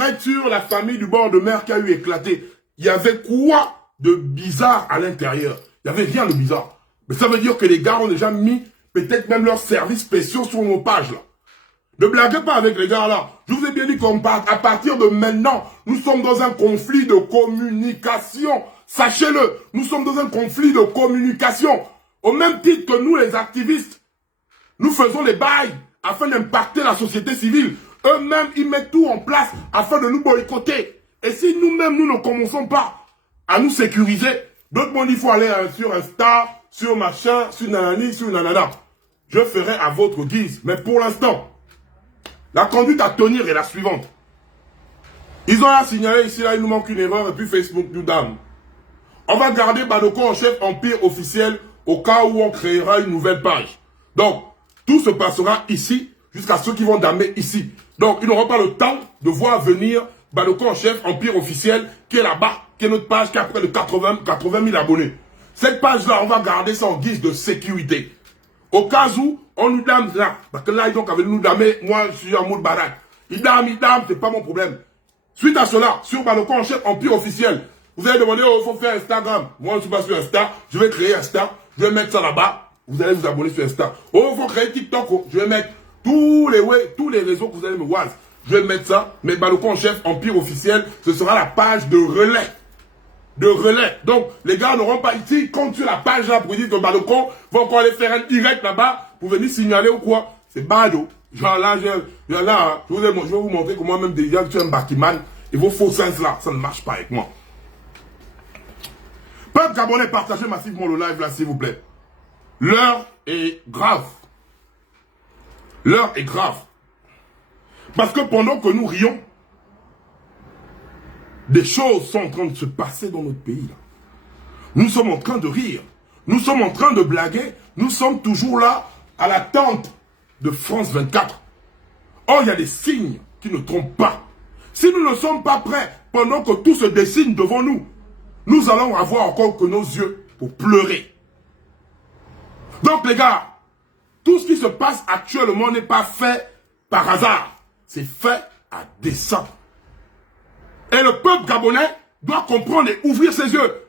Très sûr, la famille du bord de mer qui a eu éclaté. Il y avait quoi de bizarre à l'intérieur? Il n'y avait rien de bizarre. Mais ça veut dire que les gars ont déjà mis peut-être même leurs services spéciaux sur nos pages là. Ne blaguez pas avec les gars là. Je vous ai bien dit qu'à partir de maintenant, nous sommes dans un conflit de communication. Sachez-le, nous sommes dans un conflit de communication. Au même titre que nous les activistes, nous faisons les bails afin d'impacter la société civile. Eux-mêmes, ils mettent tout en place afin de nous boycotter. Et si nous-mêmes, nous ne commençons pas à nous sécuriser, d'autres monde, il faut aller sur Insta, sur machin, sur nanani, sur nanana. Je ferai à votre guise. Mais pour l'instant, la conduite à tenir est la suivante. Ils ont à signaler ici, là, il nous manque une erreur, et puis Facebook nous damne. On va garder Badoko en chef empire officiel au cas où on créera une nouvelle page. Donc, tout se passera ici, jusqu'à ceux qui vont damer ici. Donc, ils n'auront pas le temps de voir venir Badoko en chef empire officiel, qui est là-bas, qui est notre page, qui a près de 80 000 abonnés. Cette page-là, on va garder ça en guise de sécurité. Au cas où, on nous dame là. Parce que là, ils ont qu'à nous damer. Moi, je suis en mode baraque. Ils dame, c'est pas mon problème. Suite à cela, sur Badoko en chef empire officiel, vous allez demander, oh, il faut faire Instagram. Moi, je ne suis pas sur Insta. Je vais créer Insta. Je vais mettre ça là-bas. Vous allez vous abonner sur Insta. Oh, il faut créer TikTok. Oh. Je vais mettre tous les réseaux que vous allez me voir. Je vais mettre ça. Mais Badoko en chef empire officiel, ce sera la page de relais. De relais. Donc, les gars n'auront pas ici, compte sur la page là pour dire que Badoko va encore aller faire un direct là-bas pour venir signaler ou quoi. C'est Bado. Genre là, je vais vous montrer que moi-même déjà, je suis un bâtiment. Et vos faux sens là, ça ne marche pas avec moi. Peuple gabonais, partagez massivement le live là, s'il vous plaît. L'heure est grave. L'heure est grave. Parce que pendant que nous rions, des choses sont en train de se passer dans notre pays. Là. Nous sommes en train de rire. Nous sommes en train de blaguer. Nous sommes toujours là à l'attente de France 24. Or, il y a des signes qui ne trompent pas. Si nous ne sommes pas prêts pendant que tout se dessine devant nous, nous allons avoir encore que nos yeux pour pleurer. Donc les gars, tout ce qui se passe actuellement n'est pas fait par hasard. C'est fait à dessein. Et le peuple gabonais doit comprendre et ouvrir ses yeux.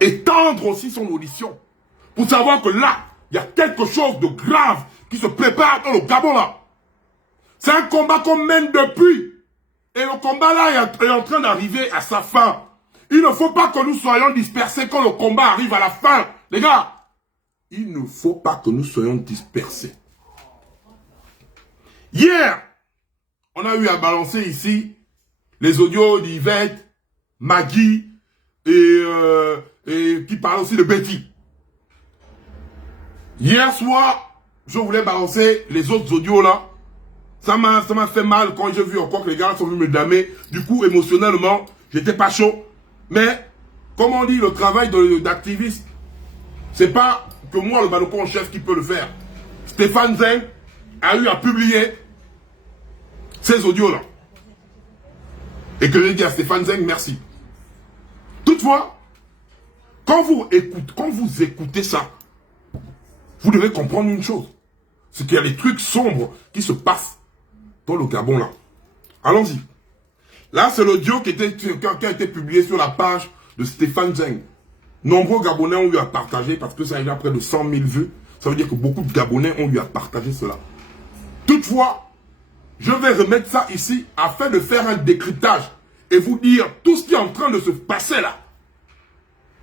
Et tendre aussi son audition. Pour savoir que là, il y a quelque chose de grave qui se prépare dans le Gabon là. C'est un combat qu'on mène depuis. Et le combat là est en train d'arriver à sa fin. Il ne faut pas que nous soyons dispersés quand le combat arrive à la fin. Les gars, il ne faut pas que nous soyons dispersés. Hier, on a eu à balancer ici les audios d'Yvette, Maggie et qui parle aussi de Betty. Hier soir, je voulais balancer les autres audios là. Ça m'a fait mal quand j'ai vu encore que les gars sont venus me damer. Du coup, émotionnellement, j'étais pas chaud. Mais, comme on dit, le travail d'activiste, c'est pas que moi, le Badoko en chef, qui peut le faire. Stéphane Zeng a eu à publier ces audios-là. Et que j'ai dit à Stéphane Zeng, merci. Toutefois, quand vous écoutez ça, vous devez comprendre une chose. C'est qu'il y a des trucs sombres qui se passent dans le Gabon là. Allons-y. Là, c'est l'audio qui a été publié sur la page de Stéphane Zeng. Nombreux Gabonais ont eu à partager parce que ça a eu à près de 100 000 vues. Ça veut dire que beaucoup de Gabonais ont eu à partager cela. Toutefois, je vais remettre ça ici afin de faire un décryptage et vous dire tout ce qui est en train de se passer là.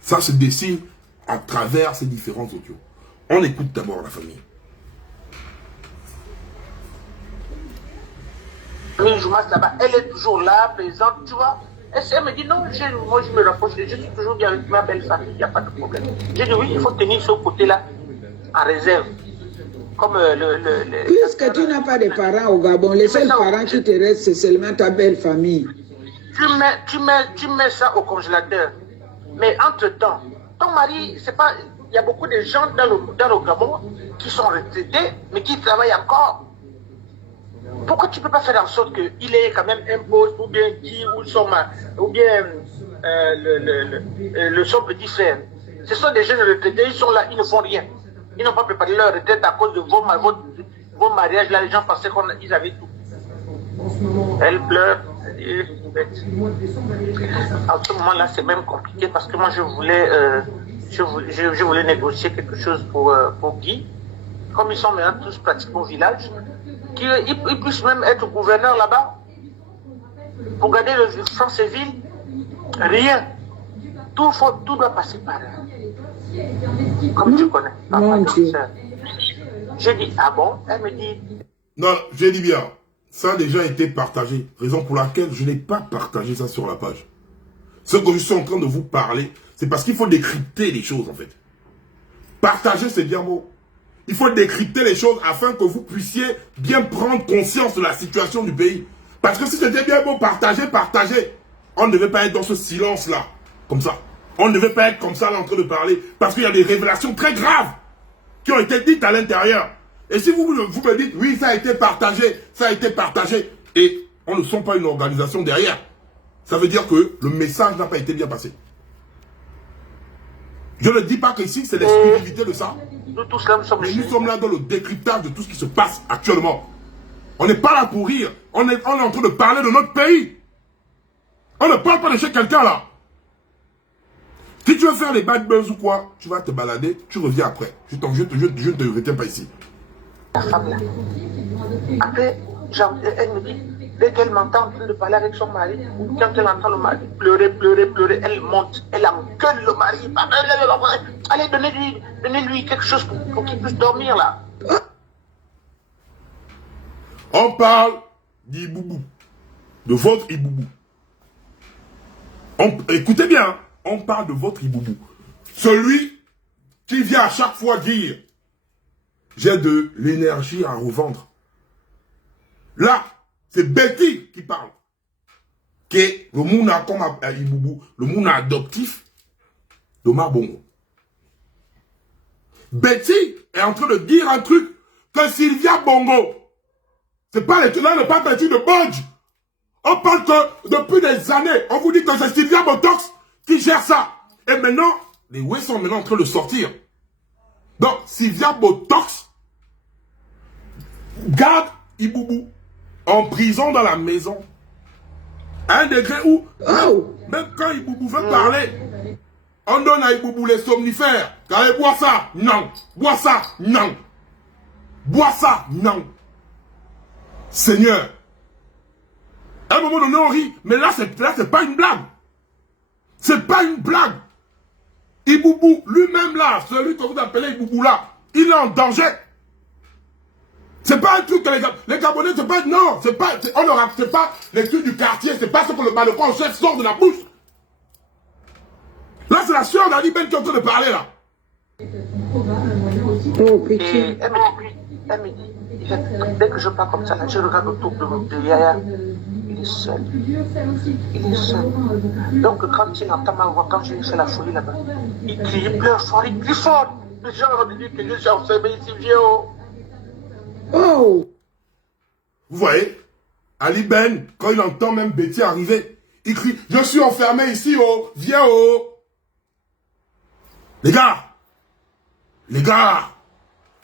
Ça se dessine à travers ces différents audios. On écoute d'abord la famille. Joumas là-bas, elle est toujours là, présente, tu vois. Elle me dit non, moi je me rapproche, je suis toujours bien avec ma belle famille, il n'y a pas de problème. J'ai dit oui, il faut tenir ce côté-là en réserve. Comme Puisque tu n'as pas de parents au Gabon, les seuls parents qui te restent, c'est seulement ta belle famille. Tu mets ça au congélateur. Mais entre-temps, ton mari, c'est pas. Il y a beaucoup de gens dans le Gabon qui sont retraités, mais qui travaillent encore. Pourquoi tu ne peux pas faire en sorte qu'il ait quand même un poste, ou bien dit, ou bien son petit frère? Ce sont des jeunes retraités, ils sont là, ils ne font rien. Ils n'ont pas préparé leur retraite à cause de vos mariages. Là, les gens pensaient qu'ils avaient tout. Elle pleure. Elle dit, en ce moment-là, c'est même compliqué parce que moi, je voulais négocier quelque chose pour Guy. Comme ils sont maintenant tous pratiquement au village, qu'ils puissent même être gouverneur là-bas. Pour garder le France-Ville, rien. Tout doit passer par là. Comme tu connais. Mon Dieu. J'ai dit, ah bon? Elle me dit... Non, j'ai dit bien. Ça a déjà été partagé. Raison pour laquelle je n'ai pas partagé ça sur la page. Ce que je suis en train de vous parler, c'est parce qu'il faut décrypter les choses en fait. Partager, c'est bien beau. Il faut décrypter les choses afin que vous puissiez bien prendre conscience de la situation du pays. Parce que si c'était bien beau partager, on ne devait pas être dans ce silence-là. Comme ça. On ne devait pas être comme ça là en train de parler. Parce qu'il y a des révélations très graves qui ont été dites à l'intérieur. Et si vous me dites, oui, ça a été partagé, et on ne sent pas une organisation derrière, ça veut dire que le message n'a pas été bien passé. Je ne dis pas qu'ici, c'est l'exclusivité de ça. Nous tous là, nous sommes là dans le décryptage de tout ce qui se passe actuellement. On n'est pas là pour rire. On est en train de parler de notre pays. On ne parle pas de chez quelqu'un là. Si tu veux faire les bad buzz ou quoi, tu vas te balader, tu reviens après. Je ne te retiens pas ici. La femme là. Après, genre, elle me dit, dès qu'elle m'entend en train de parler avec son mari, ou quand elle entend le mari pleurer, elle monte, elle engueule le mari. Allez, donnez-lui quelque chose pour qu'il puisse dormir là. On parle d'Iboubou, de votre Iboubou. Écoutez bien, on parle de votre Iboubou. Celui qui vient à chaque fois dire j'ai de l'énergie à revendre. Là, c'est Betty qui parle. Qui est le Mouna comme Iboubou, le Mouna adoptif de Marbongo. Betty est en train de dire un truc que Sylvia Bongo, c'est pas l'étudiant, ne pas Betty de Bodge. On parle que depuis des années, on vous dit que c'est Sylvia Botox qui gère ça. Et maintenant, les ouais sont maintenant en train de sortir. Donc, Sylvia Botox garde Iboubou en prison dans la maison. À un degré où, même quand Iboubou veut parler, on donne à Iboubou les somnifères. Quand il boit ça, non. Bois ça, non. Bois ça, non. Seigneur. À un moment donné, on rit. Mais là, c'est pas une blague. C'est pas une blague. Iboubou, lui-même là, celui que vous appelez Iboubou là, il est en danger. C'est pas un truc que les Gabonais, c'est pas, non, c'est pas, c'est pas les trucs du quartier, c'est pas ce que le balcon en chef sort de la bouche. Là, c'est la sœur d'Ali Ben qui est en train de parler là. Oh, pitié. Et elle me dit, dès que je parle comme ça, là, je regarde autour de Yaya. Il est seul. Il est seul. Donc, quand il entend ma voix, quand je fais la folie là-bas, il crie, il pleure fort, il crie fort. Les gens ont dit que je suis enfermé ici, vieux. Oh! Vous voyez, Ali Ben, quand il entend même Betty arriver, il crie, je suis enfermé ici, oh, viens, oh. Les gars,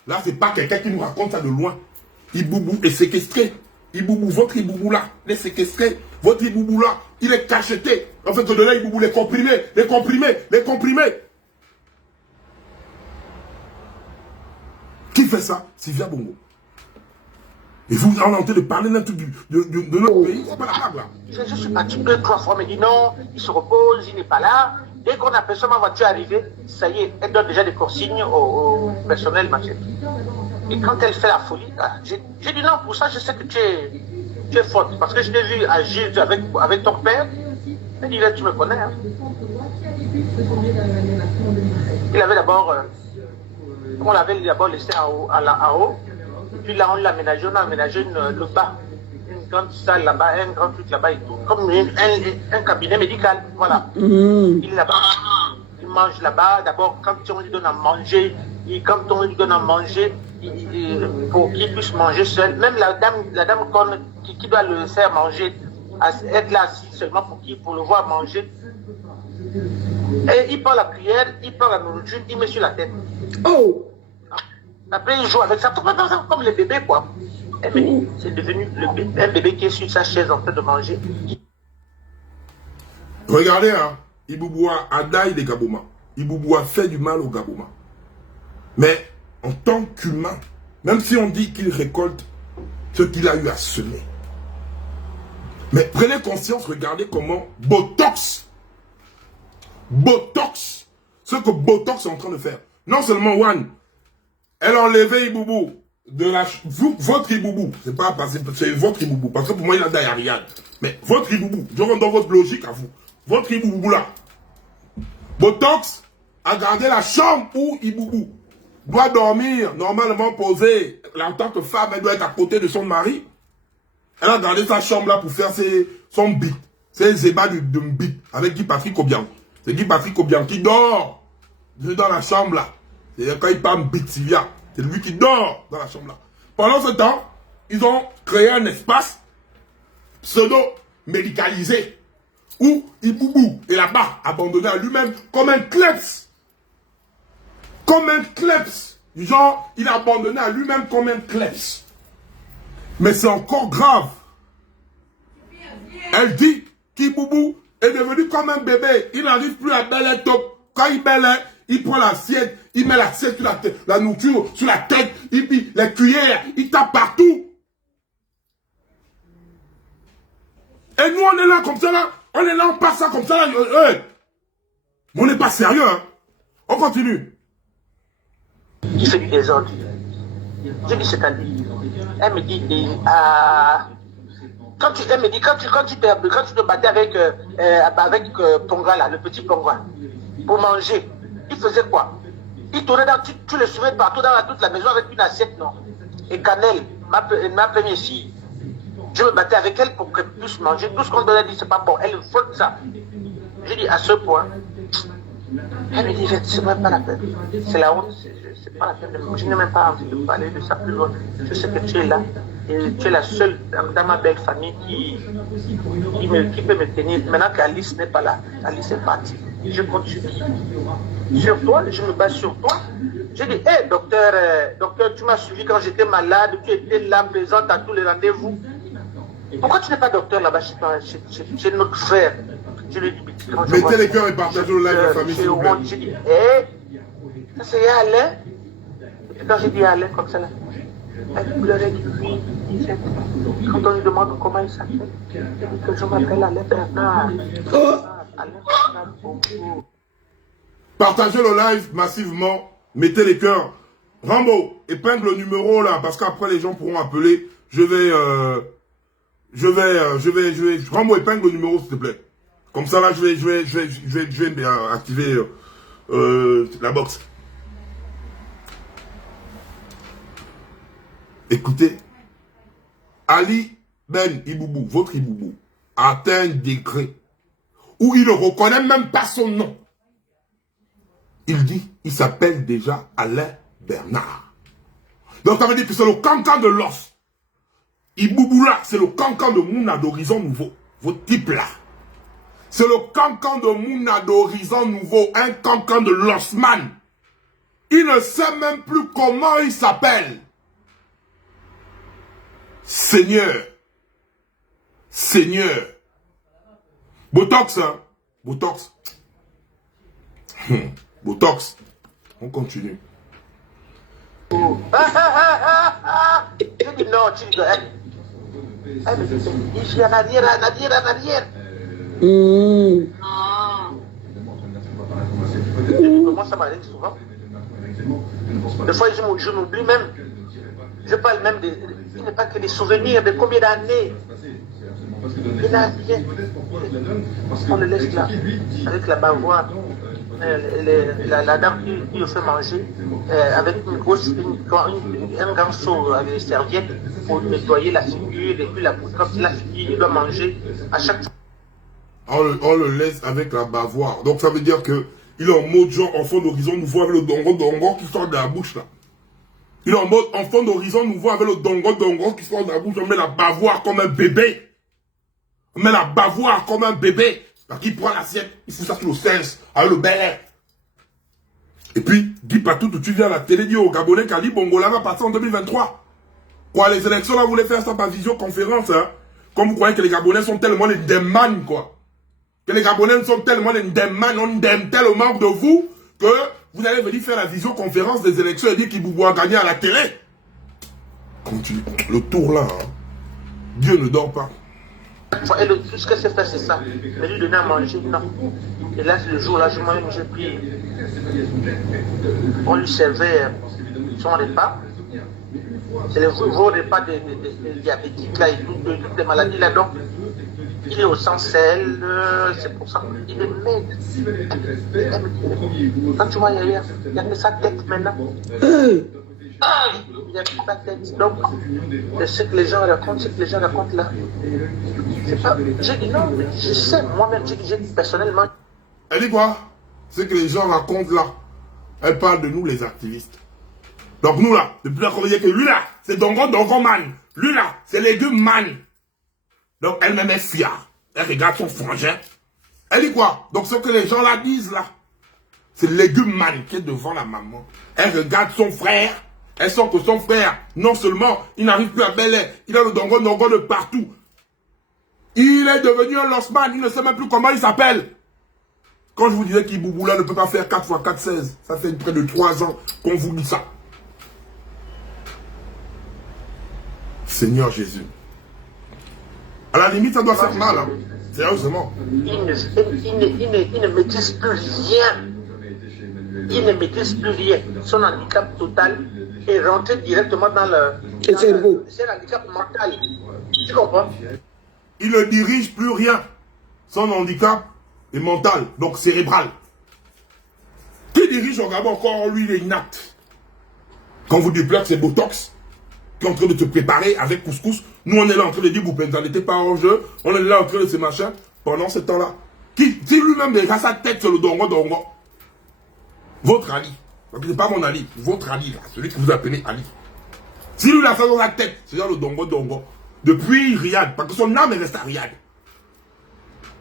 là, c'est pas quelqu'un qui nous raconte ça de loin. Iboubou est séquestré. Iboubou, votre Iboubou là, il est séquestré. Votre Iboubou là, il est cacheté. En fait, de là, Iboubou, les comprimés. Qui fait ça? Sylvia Bongo. Et vous en train de parler d'un truc de notre pays, c'est pas la blague là. Je suis parti 2-3 fois, mais dit non, il se repose, il n'est pas là. Dès qu'on aperçoit ma voiture arriver, ça y est, elle donne déjà des consignes au personnel, machin. Et quand elle fait la folie, j'ai dit non, pour ça je sais que tu es forte. Parce que je t'ai vu agir avec ton père. Elle dit là, tu me connais. Hein. Il avait d'abord, on l'avait d'abord laissé à haut. Et puis là, on l'a aménagé, le bas. Une grande salle là-bas, un grand truc là-bas et tout. Comme un cabinet médical. Voilà. Il est là-bas. Il mange là-bas. D'abord, quand on lui donne à manger, pour qu'il puisse manger seul, même la dame qui doit le faire manger, être là assis seulement pour le voir manger. Et il prend la cuillère, il prend la nourriture, il met sur la tête. Oh! Après, il joue avec ça, comme les bébés, quoi. Elle me dit, c'est devenu un bébé qui est sur sa chaise en train de manger. Regardez, hein, Ibouboua adaille les Gaboma. Ibouboua fait du mal aux Gaboma. Mais en tant qu'humain, même si on dit qu'il récolte ce qu'il a eu à semer. Mais prenez conscience, regardez comment Botox, ce que Botox est en train de faire. Non seulement One, elle a enlevé Iboubou de la... Votre Iboubou, c'est pas parce que c'est votre Iboubou, parce que pour moi il a d'ailleurs. Mais votre Iboubou, je rentre dans votre logique à vous. Votre Iboubou là. Botox a gardé la chambre où Iboubou doit dormir, normalement posée. En tant que femme, elle doit être à côté de son mari. Elle a gardé sa chambre là pour faire son beat. C'est ébats de beat avec Guy Patrick Obiang. C'est Guy Patrick Obiang qui dort dans la chambre là. C'est quand il parle beat Sylvia. C'est lui qui dort dans la chambre là. Pendant ce temps, ils ont créé un espace pseudo-médicalisé où Iboubou est là-bas, abandonné à lui-même comme un kleps. Comme un kleps. Genre, il est abandonné à lui-même comme un kleps. Mais c'est encore grave. Elle dit qu'Iboubou est devenu comme un bébé. Il n'arrive plus à bêler top. Quand il bêle, il prend l'assiette, il met l'assiette sur la tête, la nourriture sur la tête, il pille les cuillères, il tape partout. Et nous, on est là comme ça, là. On est là, on passe ça comme ça, là. Mais on n'est pas sérieux, hein. On continue. Qui fait du désordre. Je dis c'est-à-dire. Elle me dit, elle me dit, quand tu te battais avec Ponga, là, le petit Ponga, pour manger, il faisait quoi? Il tournait tu le suivais partout dans toute la maison avec une assiette, non? Et Cannelle, ma première fille, je me battais avec elle pour qu'elle puisse manger. Tout ce qu'on lui dit, c'est pas bon. Elle faute ça. Je dis, à ce point, elle me dit, c'est même pas la peine. C'est la honte. C'est pas la peine. Je n'ai même pas envie de parler de ça plus loin. Je sais que tu es là. Et tu es la seule dans ma belle famille qui peut me tenir. Maintenant qu'Alice n'est pas là, Alice est partie. Je continue. Sur toi, je me base sur toi. J'ai dit, hé, docteur, tu m'as suivi quand j'étais malade, tu étais là, présente à tous les rendez-vous. Pourquoi tu n'es pas docteur là-bas chez notre frère? Je lui ai dit, mettez les cœurs et partagez le live de la famille, s'il vous plaît. J'ai dit, hé, ça c'est Alain. Et quand j'ai dit Alain comme ça là, elle pleurait depuis. Quand on lui demande comment il s'appelle, il dit que je m'appelle Alain Bernard. Alain Bernard Bongo. Partagez le live massivement. Mettez les cœurs. Rambo, épingle le numéro là, parce qu'après les gens pourront appeler. Rambo, épingle le numéro s'il te plaît. Comme ça là, je vais activer la box. Écoutez, Ali Ben Iboubou, votre Iboubou, a atteint un degré où il ne reconnaît même pas son nom. Il dit, il s'appelle déjà Alain Bernard. Donc ça veut dire que c'est le cancan de l'os. Iboubou là, c'est le cancan de Mouna d'Horizon Nouveau. Votre type là. C'est le cancan de Mouna d'Horizon Nouveau. Un cancan de l'osman. Il ne sait même plus comment il s'appelle. Seigneur. Seigneur. Botox, hein. Botox. Botox. On continue. Je dis non, tu dis. Elle me dit, il y a en arrière. Comment ça m'arrive souvent? Des fois, je m'oublie même. Je parle même de. Il n'est pas que des souvenirs de combien d'années. Il n'a rien. On le laisse là, avec la bavoir. La dame qui le fait manger, avec une grosse, un grand seau avec des serviettes pour nettoyer la figure, et puis quand la figure il doit manger à chaque fois. On le laisse avec la bavoir. Donc ça veut dire que il est en mode genre enfant d'horizon nouveau avec le dongo qui sort de la bouche là. Il est en mode enfant d'horizon nouveau avec le dongo qui sort de la bouche. On met la bavoir comme un bébé. On met la bavoir comme un bébé. Parce qu'il prend l'assiette, il fout ça sur le sens, avec le bel. Et puis, Guy Patou, tu viens à la télé, dit au Gabonais qu'Ali Bongola va passer en 2023. Quoi, les élections, là, vous voulez faire ça par visioconférence, hein? Comme vous croyez que les Gabonais sont tellement les démans, quoi. Que les Gabonais sont tellement les démans, on aime tellement de vous, que vous allez venir faire la visioconférence des élections et dire qu'ils vous gagner à la télé. Continue. Le tour, là, hein. Dieu ne dort pas. Et tout ce qu'elle s'est fait, c'est ça. Mais lui donner à manger, non. Et là, le jour-là, moi-même, j'ai pris. On lui servait son repas. C'est le gros repas des diabétiques, là, et toutes les maladies, là. Donc, il est au sans sel, c'est pour ça qu'il est maigre. Quand tu vois, il y a que sa tête maintenant. Il y a que sa tête. Donc, ce que les gens racontent, là. C'est pas. J'ai dit non, mais je sais, moi-même, j'ai dit personnellement. Elle dit quoi? Ce que les gens racontent là. Elle parle de nous, les activistes. Donc nous là, depuis là qu'on dit que lui là, c'est Dongo Man. Lui là, c'est légumes man. Donc elle-même est fière. Elle regarde son frangin. Elle dit quoi? Donc ce que les gens là disent là, c'est légumes man qui est devant la maman. Elle regarde son frère. Elle sent que son frère, non seulement, il n'arrive plus à Bel Air, il a le Dongo de partout. Il est devenu un lost man, il ne sait même plus comment il s'appelle. Quand je vous disais qu'Ibouboula ne peut pas faire 4 x 4, 16, ça fait près de 3 ans qu'on vous dit ça. Seigneur Jésus. À la limite, ça doit faire mal. Hein. Sérieusement. Il ne maîtrise plus rien. Il ne maîtrise plus rien. Son handicap total est rentré directement dans le cerveau. C'est un handicap mental. Tu comprends? Il ne dirige plus rien. Son handicap est mental, donc cérébral. Qui dirige au Gabon encore, lui, il est inapte. Quand vous dites que c'est Botox, qui est en train de te préparer avec couscous, nous on est là en train de dire vous n'êtes pas en jeu, on est là en train de se machin, pendant ce temps-là. Qui lui-même déjà sa tête sur le dongo. Votre Ali. Donc ce n'est pas mon Ali, votre Ali là, celui que vous appelez Ali. Si lui a ça dans la tête, c'est-à-dire le dongo. Depuis Riyad, parce que son âme reste à Riyad.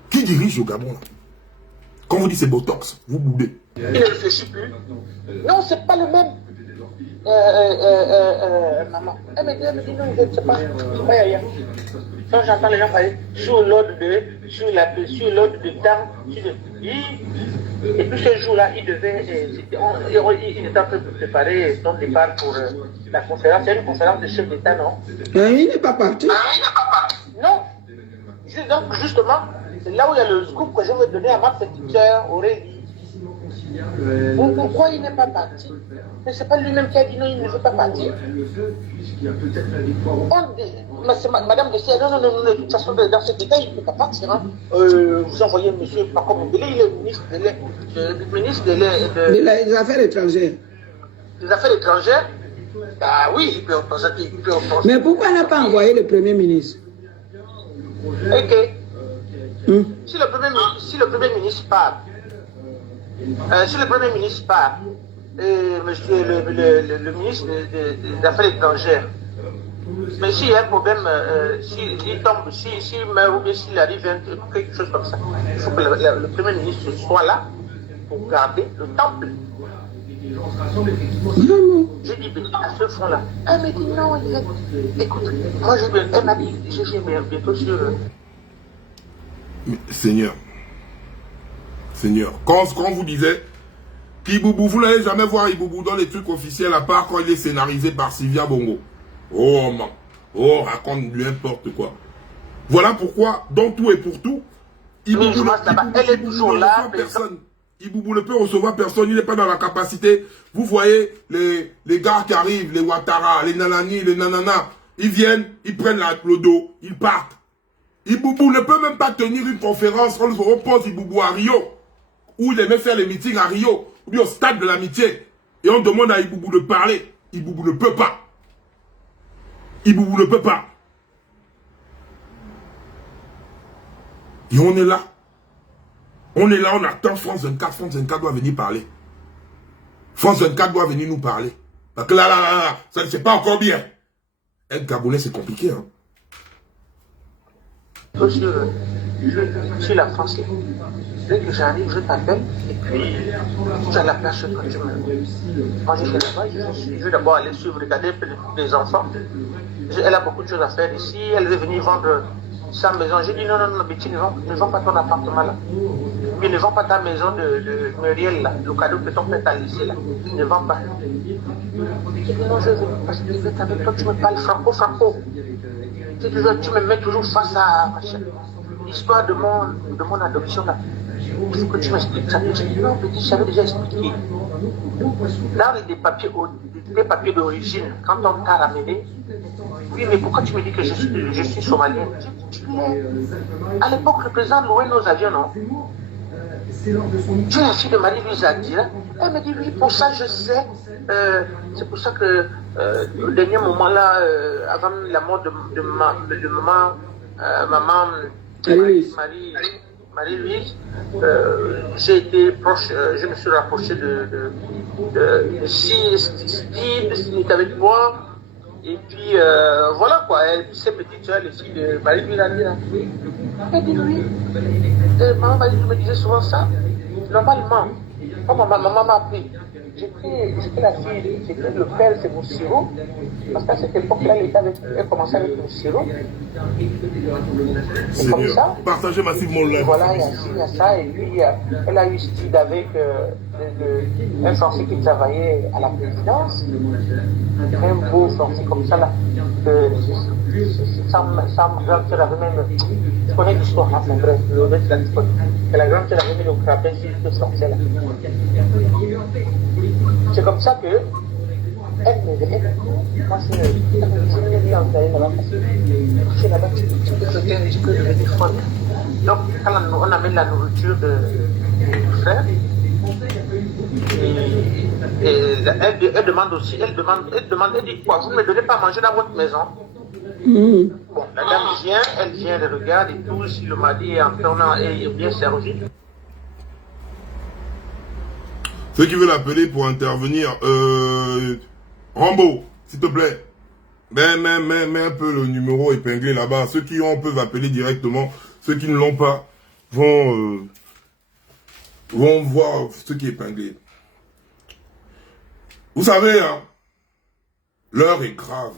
Qui dirige au Gabon là? Quand vous dites c'est Botox, vous boudez. Il ne réfléchit plus. Non, c'est pas le même. Maman. Elle me dit non, je ne sais pas. Quand j'entends les gens parler sur l'ordre de temps, et puis ce jour-là, il était en train de préparer son départ pour la conférence. C'est une conférence de chef d'État, non? Il n'est pas parti. Non. Donc, justement, c'est là où il y a le scoop que je veux donner à ma petite sœur, Aurélie. Pourquoi il n'est pas parti? Mais c'est pas lui-même qui a dit non, il ne veut pas partir. Madame de Sienne, non, de toute façon, dans ce détail, il ne peut pas partir. Hein. Vous envoyez monsieur Paco Mbele, il est ministre des Affaires étrangères. Des Affaires étrangères. Ah oui, il peut penser. Mais pourquoi il n'a pas envoyé le Premier ministre? Ok. Si le Premier ministre part, monsieur le ministre des Affaires étrangères, mais s'il y a un problème, s'il tombe, s'il meurt ou bien s'il arrive quelque chose comme ça, il faut que le Premier ministre soit là pour garder le temple. J'ai dit, à ce fond-là. Elle m'a dit non, écoute, moi elle m'a dit, j'ai bientôt sur. Seigneur, quand on vous disait qu'Iboubou, vous n'allez jamais voir Iboubou dans les trucs officiels à part quand il est scénarisé par Sylvia Bongo. Oh man, oh raconte lui n'importe quoi. Voilà pourquoi, dans tout et pour tout, Iboubou elle est toujours là. Personne. Iboubou ne peut recevoir personne, il n'est pas dans la capacité. Vous voyez les gars qui arrivent, les Ouattara, les Nanani, les Nanana, ils viennent, ils prennent le dos, ils partent. Iboubou ne peut même pas tenir une conférence, on repose Iboubou à Rio, où il aimait faire les meetings à Rio, ou bien au stade de l'amitié, et on demande à Iboubou de parler. Iboubou ne peut pas. Iboubou ne peut pas. Et on est là. On est là, on attend France 24. France 24 doit venir parler. France 24 doit venir nous parler. Parce que là, ça ne c'est pas encore bien. Être Gabonais, c'est compliqué, hein. Sur la France, dès que j'arrive, je t'appelle, et puis tu as la place que tu me. Moi, je fais là-bas, je veux d'abord aller suivre, regarder les enfants. Elle a beaucoup de choses à faire ici. Elle veut venir vendre sa maison. J'ai dit non, non, non, Betty, ne vends pas ton appartement là. Mais ne vends pas ta maison de Muriel là, le cadeau que ton père t'a laissé là. Ne vends pas. J'ai dit non, je veux parce que avec toi, tu me parles franco. Tu me mets toujours face à l'histoire de mon adoption là. Il faut que tu m'expliques ça. J'ai dit non, Betty, j'avais déjà expliqué. Là, des papiers d'origine, quand on t'a ramené, oui, mais pourquoi tu me dis que je suis somalien? À l'époque, le président louait nos avions, non? Tu es la fille de Marie-Louise Adira. Elle me dit, oui, pour ça, je sais. C'est pour ça que, au dernier moment, là, avant la mort de maman, Marie-Louise, j'ai été proche, je me suis rapproché de Steve, il est avec moi. Et puis, voilà quoi, ces petites soeurs, les filles de Marie-Louise Adira. Elle dit oui. Maman me disait souvent ça. Normalement, quand maman m'a appris, j'étais la fille, c'était le père, c'est mon sirop. Parce qu'à cette époque-là, elle commençait avec mon sirop. C'est comme ça. Partagez massivement le lien. Voilà, il y a ça. Et puis, elle a eu Steve avec un Français qui travaillait à la présidence. Un beau Français comme ça, là. Sa grande-sœur avait même. Tu connais l'histoire, hein, mon frère. Que la grande-sœur avait mis le crapet sur ce Français, là. C'est comme ça que. Elle me dit, moi, c'est une d'aller là-bas parce que c'est là-bas que je risque de devenir folle. Donc, quand on amène la nourriture de mon frère, et elle demande aussi, elle dit quoi, vous ne me donnez pas à manger dans votre maison? Bon, la dame vient, elle regarde et tout, si le mari est en tournant et est bien servi. Ceux qui veulent appeler pour intervenir, Rambo, s'il te plaît, mets un peu le numéro épinglé là-bas. Ceux qui ont peuvent appeler directement. Ceux qui ne l'ont pas vont voir ce qui est épinglé. Vous savez, hein, l'heure est grave.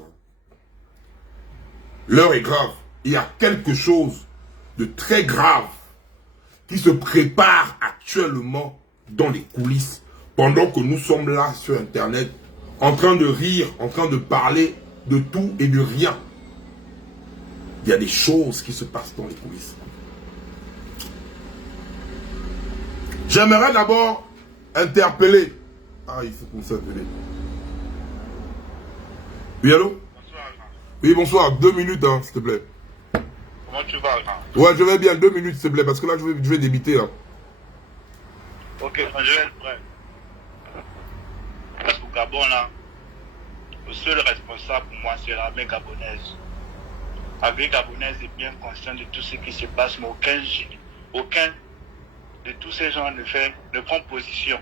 L'heure est grave. Il y a quelque chose de très grave qui se prépare actuellement dans les coulisses pendant que nous sommes là sur Internet en train de rire, en train de parler de tout et de rien. Il y a des choses qui se passent dans les coulisses. J'aimerais d'abord interpeller. Ah, il faut qu'on s'appelle. Oui, allô? Bonsoir, Alma. Oui, bonsoir. 2 minutes, hein, s'il te plaît. Comment tu vas, Alma? Ouais, je vais bien. 2 minutes, s'il te plaît, parce que là, je vais débiter, là. Ok, je vais être prêt. Parce qu'au Gabon, là, le seul responsable pour moi, c'est l'armée gabonaise. L'armée gabonaise est bien consciente de tout ce qui se passe, mais aucun de tous ces gens ne prend position.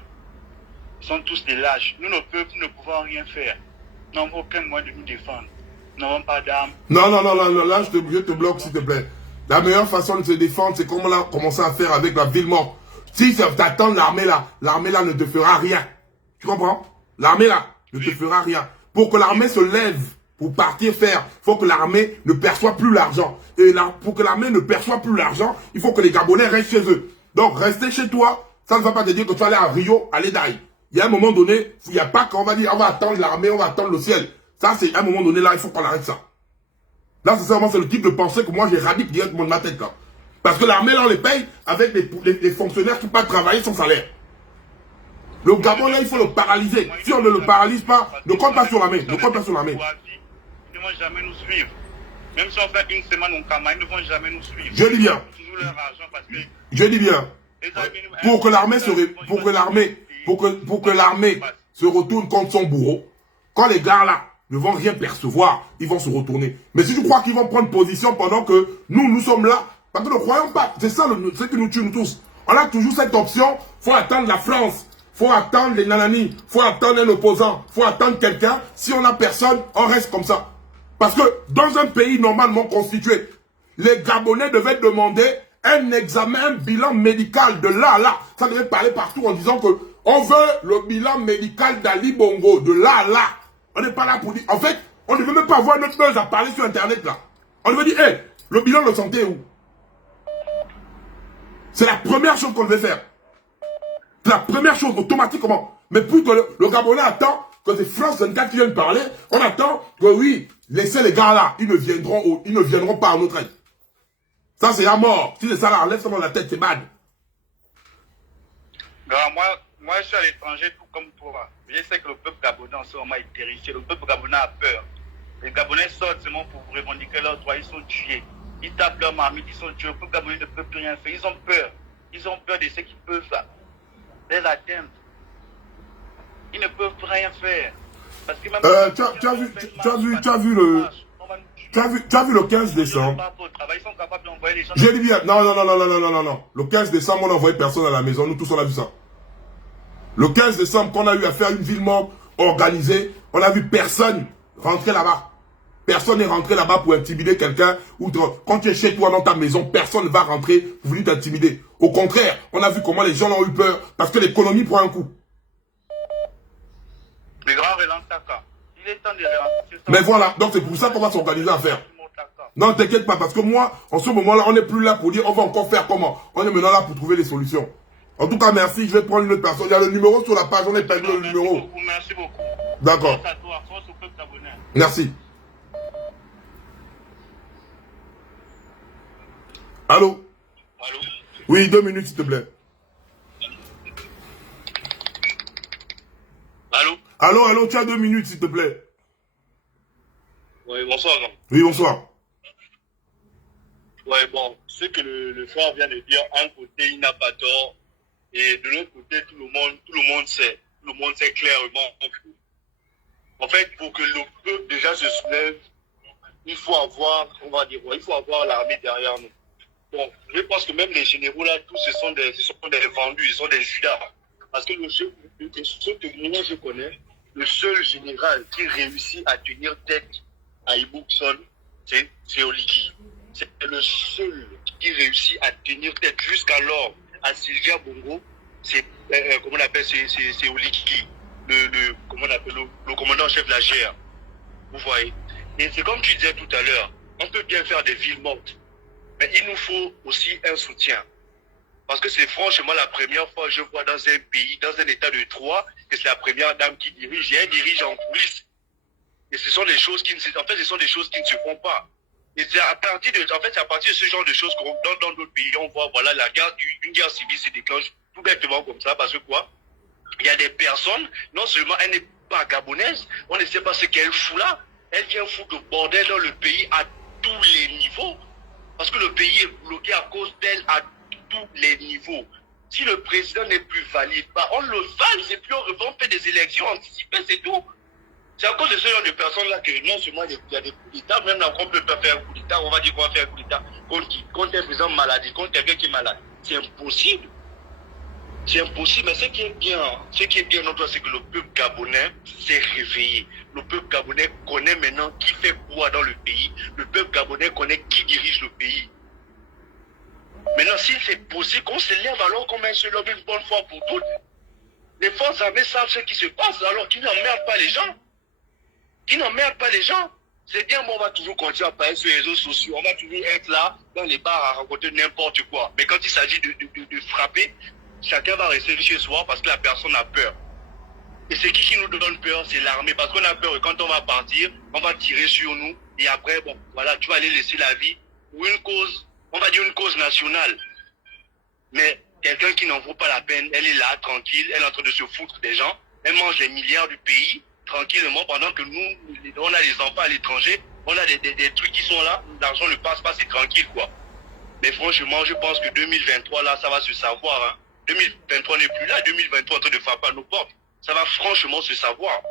Ils sont tous des lâches. Nous, nos peuples, nous ne pouvons rien faire. Nous n'avons aucun moyen de nous défendre. Nous n'avons pas d'armes. Non, là, je te bloque, s'il te plaît. La meilleure façon de se défendre, c'est comme on a commencé à faire avec la ville morte. Si tu attends l'armée là ne te fera rien. Tu comprends? L'armée là ne te fera rien. Pour que l'armée se lève, pour partir faire, il faut que l'armée ne perçoive plus l'argent. Et là, pour que l'armée ne perçoive plus l'argent, il faut que les Gabonais restent chez eux. Donc, rester chez toi, ça ne va pas te dire que tu vas aller à Rio, aller d'aille. Il y a un moment donné, il n'y a pas qu'on va dire, on va attendre l'armée, on va attendre le ciel. Ça, c'est un moment donné là, il faut qu'on arrête ça. Là, sincèrement, c'est le type de pensée que moi, j'éradique directement de ma tête, là. Parce que l'armée, là, on les paye avec des fonctionnaires qui ne peuvent pas travailler sans salaire. Le Gabon, là, il faut le paralyser. Si on ne le paralyse pas, ne compte pas sur l'armée. Ne compte pas sur l'armée. Ils ne vont jamais nous suivre. Même si on fait une semaine en campagne, ils ne vont jamais nous suivre. Je dis bien. Toujours leur argent parce que Je dis bien. Pour que l'armée se retourne contre son bourreau, quand les gars là ne vont rien percevoir, ils vont se retourner. Mais si je crois qu'ils vont prendre position pendant que nous sommes là, parce que ne croyons pas, c'est ça ce qui nous tue nous tous. On a toujours cette option, faut attendre la France, faut attendre les nananis, faut attendre un opposant, faut attendre quelqu'un. Si on n'a personne, on reste comme ça. Parce que dans un pays normalement constitué, les Gabonais devaient demander un examen, un bilan médical de là à là. Ça devait parler partout en disant que on veut le bilan médical d'Ali Bongo, de là à là. On n'est pas là pour dire... En fait, On ne veut même pas avoir notre buzz à parler sur Internet, là. On veut dire, hé, le bilan de santé est où? C'est la première chose qu'on devait faire. C'est la première chose, automatiquement. Mais puis que le Gabonais attend que c'est France 24 qui viennent parler, on attend que oui, laissez les gars là, ils ne viendront pas à notre aide. Ça, c'est la mort. Si c'est ça là, enlève ça dans la tête, c'est bad. Grand, moi, je suis à l'étranger tout comme toi. Je sais que le peuple gabonais en ce moment est terrifié. Le peuple gabonais a peur. Les Gabonais sortent seulement pour revendiquer leurs droits. Ils sont tués. Ils tapent leur marmite, ils sont tués. Le peuple gabonais ne peut plus rien faire. Ils ont peur. Ils ont peur de ce qu'ils peuvent les atteindre. Ils ne peuvent rien faire. Parce que même tu as vu le 15 décembre. Ils sont capables d'envoyer les gens. J'ai dit bien, non. Le 15 décembre, on n'a envoyé personne à la maison. Nous tous, on a vu ça. Le 15 décembre, quand on a eu à faire une ville morte organisée, on a vu personne rentrer là-bas. Personne n'est rentré là-bas pour intimider quelqu'un. Quand tu es chez toi dans ta maison, personne ne va rentrer pour venir t'intimider. Au contraire, on a vu comment les gens ont eu peur parce que l'économie prend un coup. Le grand relance Taka. Il est temps de relancer ça. Mais voilà, donc c'est pour ça qu'on va s'organiser à faire. Non, t'inquiète pas, parce que moi, en ce moment-là, on n'est plus là pour dire on va encore faire comment. On est maintenant là pour trouver des solutions. En tout cas, merci, je vais prendre une autre personne. Il y a le numéro sur la page, on est perdu le numéro. Merci beaucoup. D'accord. Merci. Allô? Allô? Oui, 2 minutes, s'il te plaît. Allô? Allô, tu as 2 minutes, s'il te plaît. Oui, bonsoir. Oui, bonsoir. Ouais, bon, ce que le frère vient de dire, un côté, il n'a pas tort. Et de l'autre côté, tout le monde sait. Tout le monde sait clairement. En fait, pour que le peuple déjà se soulève, il faut avoir, on va dire, il faut avoir l'armée derrière nous. Bon, je pense que même les généraux là, tous ce sont des vendus, ils sont des judas. Parce que le seul que moi je connais, le seul général qui réussit à tenir tête à Iboukson, c'est Oligi. C'est le seul qui réussit à tenir tête jusqu'alors à Sylvia Bongo, c'est comment on appelle, c'est Oligi, comment on appelle, le commandant chef de la GR. Vous voyez. Et c'est comme tu disais tout à l'heure, on peut bien faire des villes mortes, mais il nous faut aussi un soutien. Parce que c'est franchement la première fois que je vois dans un pays, dans un état de droit, que c'est la première dame qui dirige, et elle dirige en coulisses. Et ce sont des choses qui ne se font pas. Et c'est à partir de ce genre de choses que dans d'autres pays, on voit, voilà, une guerre civile se déclenche tout bêtement comme ça, parce que quoi? Il y a des personnes, non seulement elle n'est pas gabonaise, on ne sait pas ce qu'elle fout là, elle vient foutre le bordel dans le pays à tous les niveaux, parce que le pays est bloqué à cause d'elle à tous les niveaux. Si le président n'est plus valide, bah on le valide et puis on fait des élections anticipées, c'est tout. C'est à cause de ce genre de personnes-là que non seulement il y a des coups d'État, même là on peut pas faire un coup d'État, on va dire qu'on va faire un coup d'État contre qui? Contre un président malade, contre quelqu'un qui est malade. C'est impossible. C'est impossible, mais ce qui est bien notre, c'est que le peuple gabonais s'est réveillé. Le peuple gabonais connaît maintenant qui fait quoi dans le pays. Le peuple gabonais connaît qui dirige le pays. Maintenant, s'il c'est possible qu'on se lève alors qu'on met ce lobby une bonne fois pour toutes, les forces armées savent ce qui se passe, alors qu'ils n'emmerdent pas les gens. C'est bien, bon, on va toujours continuer à parler sur les réseaux sociaux, on va toujours être là, dans les bars, à raconter n'importe quoi. Mais quand il s'agit de frapper, chacun va rester chez soi parce que la personne a peur. Et c'est qui nous donne peur? C'est l'armée. Parce qu'on a peur et quand on va partir, on va tirer sur nous. Et après, bon, voilà, tu vas aller laisser la vie pour une cause, on va dire une cause nationale. Mais quelqu'un qui n'en vaut pas la peine, elle est là, tranquille, elle est en train de se foutre des gens. Elle mange les milliards du pays, tranquillement, pendant que nous, on a les enfants à l'étranger, on a des trucs qui sont là, l'argent ne passe pas, c'est tranquille, quoi. Mais franchement, je pense que 2023, là, ça va se savoir, hein. 2023 n'est plus là, 2023 est en train de frapper à nos portes. Ça va franchement se savoir.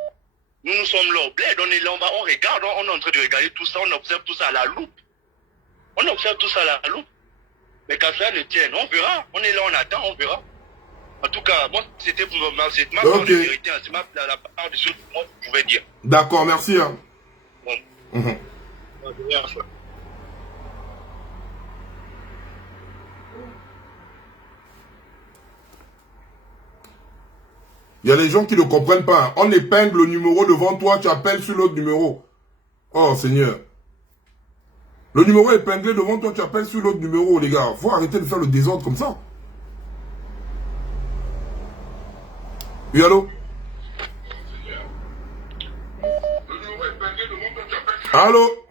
Nous sommes là au bled, on est là, on regarde, on est en train de regarder tout ça, on observe tout ça à la loupe. Mais quand ça ne tienne, on verra. On est là, on attend, on verra. En tout cas, moi, c'était ma part de vérité, c'est la part de choses que moi, je pouvais dire. D'accord, merci. Hein. Bon. Il y a des gens qui ne comprennent pas. On épingle le numéro devant toi, tu appelles sur l'autre numéro. Oh, Seigneur. Le numéro est épinglé devant toi, tu appelles sur l'autre numéro, les gars. Faut arrêter de faire le désordre comme ça. Oui, allô? Allô?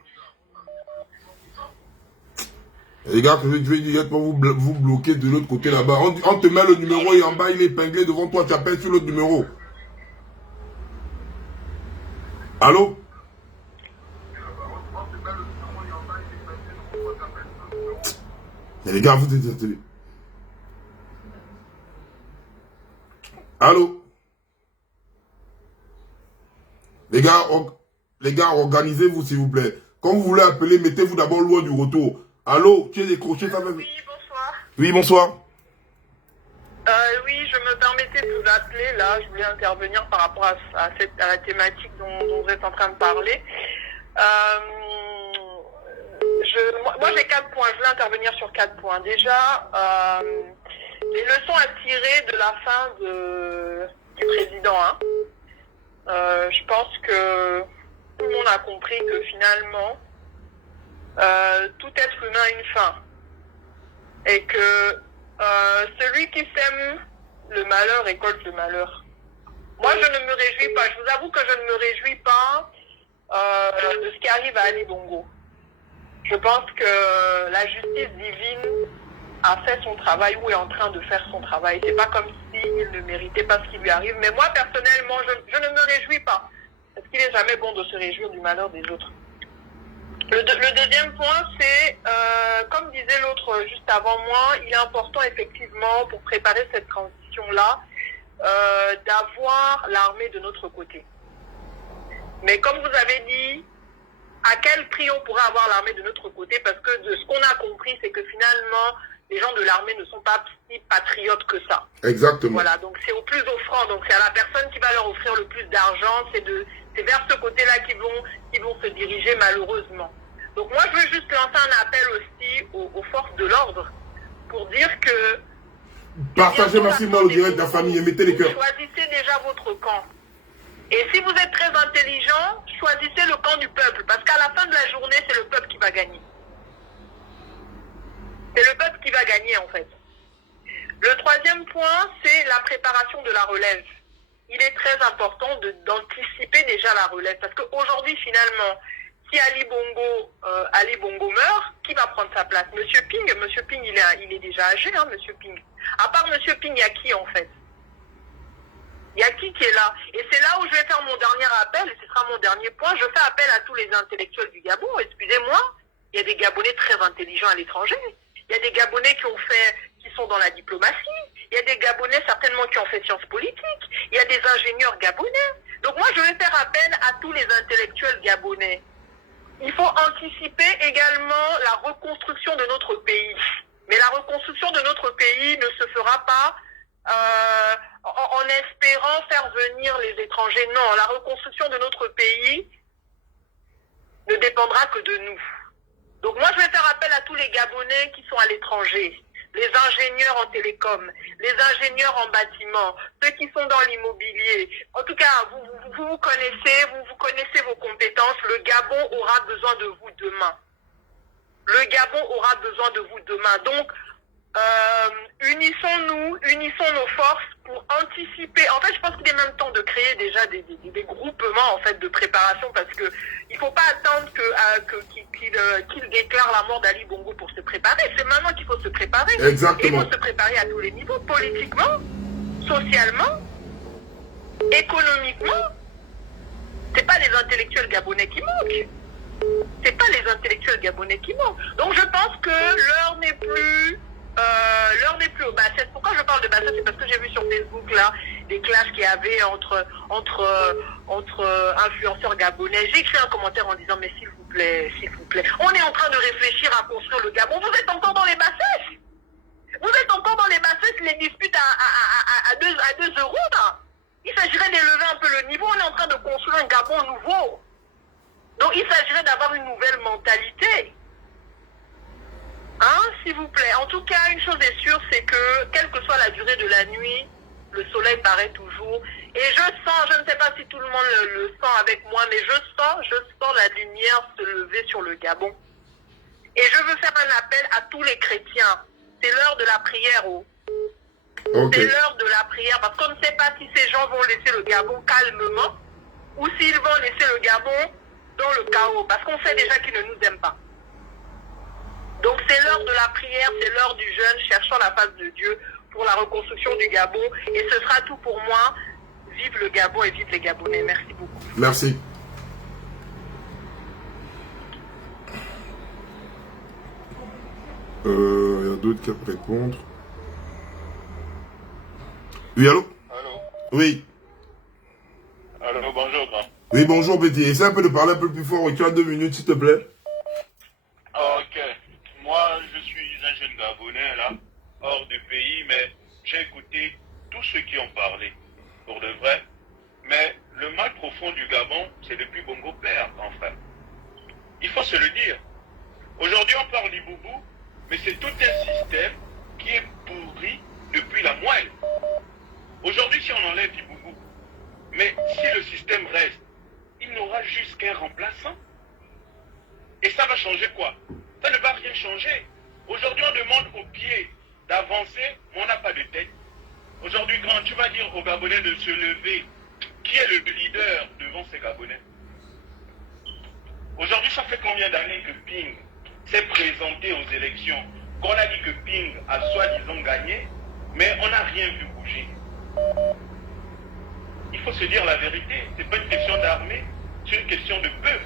Les gars, je vais dire pour vous bloquer de l'autre côté là-bas. On te met le numéro et en bas, il est épinglé devant toi, tu appelles sur l'autre numéro. Allô? Mais les gars, vous êtes à la télé. Allô? Les gars, organisez-vous s'il vous plaît. Quand vous voulez appeler, mettez-vous d'abord loin du retour. Allô? Tu es décroché, ça va? Oui, bonsoir. Oui, bonsoir. Oui, je me permettais de vous appeler. Là, je voulais intervenir par rapport à la thématique dont vous êtes en train de parler. Moi, j'ai 4 points. Je voulais intervenir sur 4 points. Déjà, les leçons à tirer de la fin du président. Hein. Je pense que tout le monde a compris que finalement, tout être humain a une fin. Et que celui qui sème le malheur récolte le malheur. Moi, je ne me réjouis pas. Je vous avoue que je ne me réjouis pas de ce qui arrive à Ali Bongo. Je pense que la justice divine a fait son travail ou est en train de faire son travail. C'est pas comme s'il ne méritait pas ce qui lui arrive. Mais moi, personnellement, je ne me réjouis pas. Parce qu'il n'est jamais bon de se réjouir du malheur des autres. Le deuxième point, c'est, comme disait l'autre juste avant moi, il est important effectivement pour préparer cette transition-là d'avoir l'armée de notre côté. Mais comme vous avez dit, à quel prix on pourrait avoir l'armée de notre côté? Parce que de ce qu'on a compris, c'est que finalement, les gens de l'armée ne sont pas si patriotes que ça. Exactement. Voilà, donc c'est au plus offrant. Donc c'est à la personne qui va leur offrir le plus d'argent. C'est vers ce côté-là qu'ils vont se diriger malheureusement. Donc moi, je veux juste lancer un appel aussi aux forces de l'ordre pour dire que... Partagez massivement le direct de la famille et mettez les cœurs. Choisissez déjà votre camp. Et si vous êtes très intelligent, choisissez le camp du peuple. Parce qu'à la fin de la journée, c'est le peuple qui va gagner. C'est le peuple qui va gagner en fait. Le troisième point, c'est la préparation de la relève. Il est très important d'anticiper déjà la relève. Parce qu'aujourd'hui, finalement, si Ali Bongo meurt, qui va prendre sa place? Monsieur Ping, il est déjà âgé, hein, Monsieur Ping. À part Monsieur Ping, il y a qui en fait? Il y a qui est là? Et c'est là où je vais faire mon dernier appel, et ce sera mon dernier point. Je fais appel à tous les intellectuels du Gabon. Excusez-moi, il y a des Gabonais très intelligents à l'étranger. Il y a des Gabonais qui sont dans la diplomatie. Il y a des Gabonais certainement qui ont fait sciences politiques. Il y a des ingénieurs gabonais. Donc moi, je vais faire appel à tous les intellectuels gabonais. Il faut anticiper également la reconstruction de notre pays. Mais la reconstruction de notre pays ne se fera pas en espérant faire venir les étrangers. Non, la reconstruction de notre pays ne dépendra que de nous. Donc moi, je vais faire appel à tous les Gabonais qui sont à l'étranger, les ingénieurs en télécom, les ingénieurs en bâtiment, ceux qui sont dans l'immobilier. En tout cas, vous connaissez vos compétences. Le Gabon aura besoin de vous demain. Le Gabon aura besoin de vous demain. Donc, unissons nos forces pour anticiper. En fait, je pense qu'il est même temps de créer déjà des groupements en fait de préparation, parce que il faut pas attendre qu'il déclare la mort d'Ali Bongo pour se préparer. C'est maintenant qu'il faut se préparer. Exactement. Et il faut se préparer à tous les niveaux, politiquement, socialement, économiquement. C'est pas les intellectuels gabonais qui manquent. C'est pas les intellectuels gabonais qui manquent. Donc je pense que l'heure n'est plus au Bassesse. Pourquoi je parle de Bassesse? C'est parce que j'ai vu sur Facebook là des clashs qu'il y avait entre influenceurs gabonais. J'ai écrit un commentaire en disant mais s'il vous plaît, on est en train de réfléchir à construire le Gabon. Vous êtes encore dans les Bassesses. Vous êtes encore dans les Bassesses, les disputes à 2 euros là. Il s'agirait d'élever un peu le niveau. On est en train de construire un Gabon nouveau. Donc il s'agirait d'avoir une nouvelle mentalité. Hein, s'il vous plaît. En tout cas, une chose est sûre, c'est que, quelle que soit la durée de la nuit, le soleil paraît toujours. Et je sens, je ne sais pas si tout le monde le sent avec moi, mais je sens la lumière se lever sur le Gabon. Et je veux faire un appel à tous les chrétiens. C'est l'heure de la prière, oh. Ok. C'est l'heure de la prière, parce qu'on ne sait pas si ces gens vont laisser le Gabon calmement, ou s'ils vont laisser le Gabon dans le chaos, parce qu'on sait déjà qu'ils ne nous aiment pas. Donc c'est l'heure de la prière, c'est l'heure du jeûne, cherchant la face de Dieu pour la reconstruction du Gabon. Et ce sera tout pour moi. Vive le Gabon et vive les Gabonais. Merci beaucoup. Merci. Il y a d'autres qui peuvent répondre. Oui, allô? Allô? Oui. Allô, bonjour, grand. Oui, bonjour, petit. Essaie un peu de parler un peu plus fort. Tu as 2 minutes, s'il te plaît. Ok. Moi, je suis un jeune Gabonais, là, hors du pays, mais j'ai écouté tous ceux qui ont parlé, pour de vrai. Mais le mal profond du Gabon, c'est depuis Bongo Père, en fait. Il faut se le dire. Aujourd'hui, on parle du boubou, mais c'est tout un système qui est pourri depuis la moelle. Aujourd'hui, si on enlève du boubou, mais si le système reste, il n'aura juste qu'un remplaçant. Et ça va changer quoi? Ça ne va rien changer. Aujourd'hui, on demande aux pieds d'avancer, mais on n'a pas de tête. Aujourd'hui, quand tu vas dire aux Gabonais de se lever, qui est le leader devant ces Gabonais? Aujourd'hui, ça fait combien d'années que Ping s'est présenté aux élections? Qu'on a dit que Ping a soi-disant gagné, mais on n'a rien vu bouger. Il faut se dire la vérité, ce n'est pas une question d'armée, c'est une question de peuple.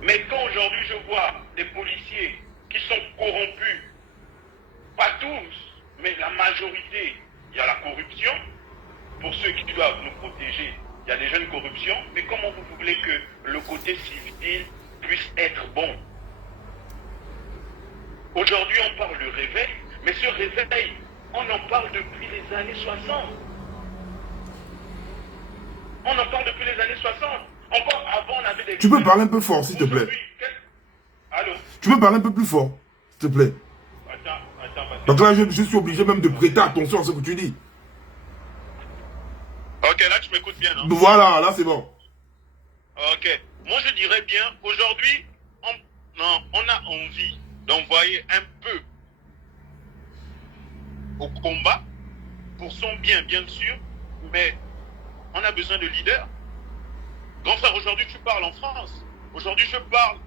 Mais quand aujourd'hui je vois des policiers qui sont corrompus, pas tous, mais la majorité, il y a la corruption. Pour ceux qui doivent nous protéger, il y a des jeunes corruptions. Mais comment vous voulez que le côté civil puisse être bon? Aujourd'hui, on parle de réveil, mais ce réveil, on en parle depuis les années 60. On en parle depuis les années 60. Encore avant, on avait des... Tu peux parler un peu fort, s'il te plaît. Allô? Tu peux parler un peu plus fort, s'il te plaît. Attends. Donc là, je suis obligé même de prêter attention à ce que tu dis. Ok, là, tu m'écoutes bien, non? Voilà, là, c'est bon. Ok. Moi, je dirais bien, aujourd'hui, on a envie d'envoyer un peu au combat, pour son bien, bien sûr, mais on a besoin de leaders. Grand frère, aujourd'hui, tu parles en France. Aujourd'hui, je parle